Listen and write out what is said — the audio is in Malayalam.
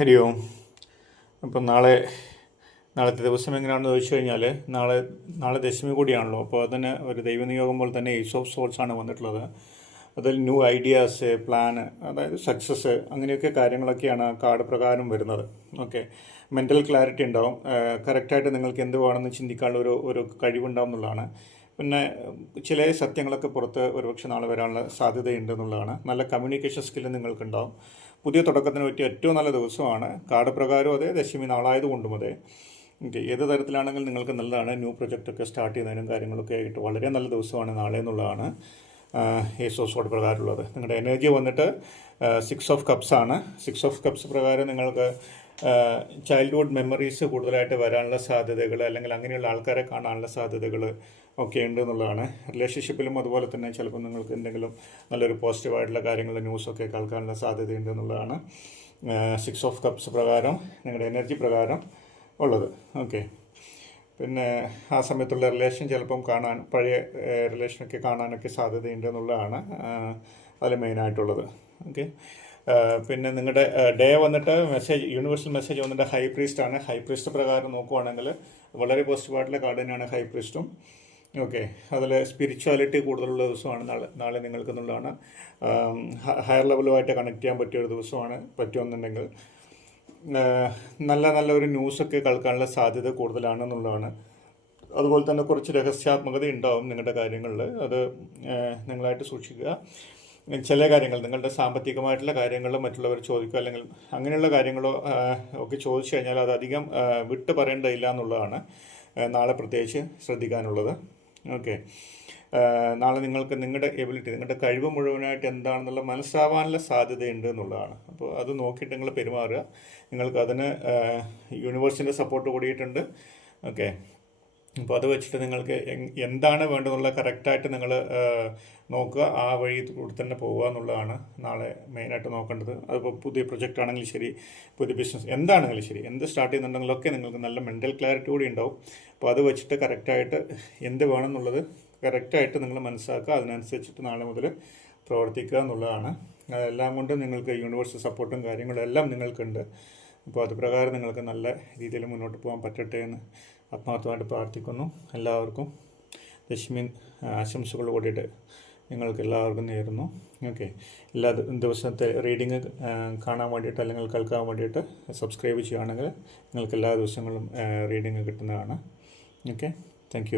ഹരി ഓം അപ്പം നാളെ നാളത്തെ ദിവസം എങ്ങനെയാണെന്ന് ചോദിച്ചു കഴിഞ്ഞാൽ നാളെ നാളെ ദശമി കൂടിയാണല്ലോ. അപ്പോൾ അതിന് ഒരു ദൈവനിയോഗം പോലെ തന്നെ ഈസ് ഓഫ് ആണ് വന്നിട്ടുള്ളത്. അതിൽ ന്യൂ ഐഡിയാസ് പ്ലാന് അതായത് സക്സസ് അങ്ങനെയൊക്കെ കാര്യങ്ങളൊക്കെയാണ് ആ കാർഡ് പ്രകാരം വരുന്നത്. ഓക്കെ മെന്റൽ ക്ലാരിറ്റി ഉണ്ടാവും. കറക്റ്റായിട്ട് നിങ്ങൾക്ക് എന്ത് വേണമെന്ന് ചിന്തിക്കാനുള്ള ഒരു ഒരു കഴിവുണ്ടാവും എന്നുള്ളതാണ്. പിന്നെ ചില സത്യങ്ങളൊക്കെ പുറത്ത് ഒരുപക്ഷെ നാളെ വരാനുള്ള സാധ്യതയുണ്ടെന്നുള്ളതാണ്. നല്ല കമ്മ്യൂണിക്കേഷൻ സ്കില്ല് നിങ്ങൾക്കുണ്ടാവും. പുതിയ തുടക്കത്തിന് പറ്റിയ ഏറ്റവും നല്ല ദിവസമാണ്. കാർഡ് പ്രകാരം അതെ ദശമി നാളായതുകൊണ്ടും അതെ. ഓക്കെ ഏത് തരത്തിലാണെങ്കിലും നിങ്ങൾക്ക് നല്ലതാണ്. ന്യൂ പ്രൊജക്റ്റൊക്കെ സ്റ്റാർട്ട് ചെയ്യുന്നതിനും കാര്യങ്ങളൊക്കെ ആയിട്ട് വളരെ നല്ല ദിവസമാണ് നാളെ എന്നുള്ളതാണ് ഈ സോസോഡ് പ്രകാരമുള്ളത്. നിങ്ങളുടെ എനർജി വന്നിട്ട് സിക്സ് ഓഫ് കപ്സ് ആണ്. സിക്സ് ഓഫ് കപ്സ് പ്രകാരം നിങ്ങൾക്ക് ചൈൽഡ്ഹുഡ് മെമ്മറീസ് കൂടുതലായിട്ട് വരാനുള്ള സാധ്യതകൾ അല്ലെങ്കിൽ അങ്ങനെയുള്ള ആൾക്കാരെ കാണാനുള്ള സാധ്യതകൾ ഒക്കെ ഉണ്ട് എന്നുള്ളതാണ്. റിലേഷൻഷിപ്പിലും അതുപോലെ തന്നെ ചിലപ്പോൾ നിങ്ങൾക്ക് എന്തെങ്കിലും നല്ലൊരു പോസിറ്റീവായിട്ടുള്ള കാര്യങ്ങൾ ന്യൂസൊക്കെ കേൾക്കാനുള്ള സാധ്യതയുണ്ട് എന്നുള്ളതാണ് സിക്സ് ഓഫ് കപ്സ് പ്രകാരം നിങ്ങളുടെ എനർജി പ്രകാരം ഉള്ളത്. ഓക്കെ പിന്നെ ആ സമയത്തുള്ള റിലേഷൻ ചിലപ്പം കാണാൻ പഴയ റിലേഷനൊക്കെ കാണാനൊക്കെ സാധ്യതയുണ്ട് എന്നുള്ളതാണ് അതിൽ മെയിനായിട്ടുള്ളത് ഓക്കെ പിന്നെ നിങ്ങളുടെ ഡേ വന്നിട്ട് മെസ്സേജ് യൂണിവേഴ്സൽ മെസ്സേജ് വന്നിട്ട് ഹൈ പ്രീസ്റ്റ് ആണ്. ഹൈ പ്രീസ്റ്റ് പ്രകാരം നോക്കുവാണെങ്കിൽ വളരെ പോസിറ്റീവായിട്ടുള്ള കാർഡ് തന്നെയാണ് ഹൈ പ്രീസ്റ്റും ഓക്കെ അതിൽ സ്പിരിച്വാലിറ്റി കൂടുതലുള്ള ദിവസമാണ്. നാളെ നാളെ നിങ്ങൾക്ക് എന്നുള്ളതാണ് ഹയർ ലെവലുമായിട്ട് കണക്ട് ചെയ്യാൻ പറ്റിയ ഒരു ദിവസമാണ് പറ്റുമെന്നുണ്ടെങ്കിൽ നല്ല നല്ല ഒരു ന്യൂസൊക്കെ കേൾക്കാനുള്ള സാധ്യത കൂടുതലാണെന്നുള്ളതാണ് അതുപോലെ തന്നെ കുറച്ച് രഹസ്യാത്മകത ഉണ്ടാവും നിങ്ങളുടെ കാര്യങ്ങളിൽ. അത് നിങ്ങളായിട്ട് സൂക്ഷിക്കുക. ചില കാര്യങ്ങൾ നിങ്ങളുടെ സാമ്പത്തികമായിട്ടുള്ള കാര്യങ്ങൾ മറ്റുള്ളവർ ചോദിക്കുക അല്ലെങ്കിൽ അങ്ങനെയുള്ള കാര്യങ്ങളോ ഒക്കെ ചോദിച്ചു കഴിഞ്ഞാൽ അത് അധികം വിട്ടു പറയേണ്ടതില്ല എന്നുള്ളതാണ് നാളെ പ്രത്യേകിച്ച് ശ്രദ്ധിക്കാനുള്ളത്. ഓക്കെ. നാളെ നിങ്ങൾക്ക് നിങ്ങളുടെ എബിലിറ്റി നിങ്ങളുടെ കഴിവ് മുഴുവനായിട്ട് എന്താണെന്നുള്ള മനസ്സിലാവാനുള്ള സാധ്യതയുണ്ട് എന്നുള്ളതാണ്. അപ്പോൾ അത് നോക്കിയിട്ട് നിങ്ങൾ പെരുമാറുക. നിങ്ങൾക്ക് അതിന് യൂണിവേഴ്സിന്റെ സപ്പോർട്ട് കൂടിയിട്ടുണ്ട്. ഓക്കെ. അപ്പോൾ അത് വെച്ചിട്ട് നിങ്ങൾക്ക് എന്താണ് വേണ്ടതെന്നുള്ള കറക്റ്റായിട്ട് നിങ്ങൾ നോക്കുക. ആ വഴി കൂടി തന്നെ പോവുക എന്നുള്ളതാണ് നാളെ മെയിനായിട്ട് നോക്കേണ്ടത്. അതിപ്പോൾ പുതിയ പ്രൊജക്റ്റ് ആണെങ്കിലും ശരി പുതിയ ബിസിനസ് എന്താണെങ്കിലും ശരി എന്ത് സ്റ്റാർട്ട് ചെയ്യുന്നുണ്ടെങ്കിലൊക്കെ നിങ്ങൾക്ക് നല്ല മെന്റൽ ക്ലാരിറ്റി കൂടി ഉണ്ടാവും. അപ്പോൾ അത് വെച്ചിട്ട് കറക്റ്റായിട്ട് എന്ത് വേണം വേണമെന്നുള്ളത് കറക്റ്റായിട്ട് നിങ്ങൾ മനസ്സിലാക്കുക. അതിനനുസരിച്ചിട്ട് നാളെ മുതൽ പ്രവർത്തിക്കുക എന്നുള്ളതാണ്. അതെല്ലാം കൊണ്ട് നിങ്ങൾക്ക് യൂണിവേഴ്സ് സപ്പോർട്ടും കാര്യങ്ങളും എല്ലാം നിങ്ങൾക്കുണ്ട്. അപ്പോൾ അത് പ്രകാരം നിങ്ങൾക്ക് നല്ല രീതിയിൽ മുന്നോട്ട് പോകാൻ പറ്റട്ടെ എന്ന് ആത്മാർത്ഥമായിട്ട് പ്രാർത്ഥിക്കുന്നു. എല്ലാവർക്കും ദശമി ആശംസകൾ കൂടിയിട്ട് നിങ്ങൾക്ക് എല്ലാവർക്കും നേരുന്നു. ഓക്കെ. എല്ലാ ദിവസത്തെ റീഡിങ് കാണാൻ വേണ്ടിയിട്ട് അല്ലെങ്കിൽ കേൾക്കാൻ വേണ്ടിയിട്ട് സബ്സ്ക്രൈബ് ചെയ്യുകയാണെങ്കിൽ നിങ്ങൾക്ക് എല്ലാ ദിവസങ്ങളും റീഡിങ് കിട്ടുന്നതാണ്. ഓക്കെ. താങ്ക്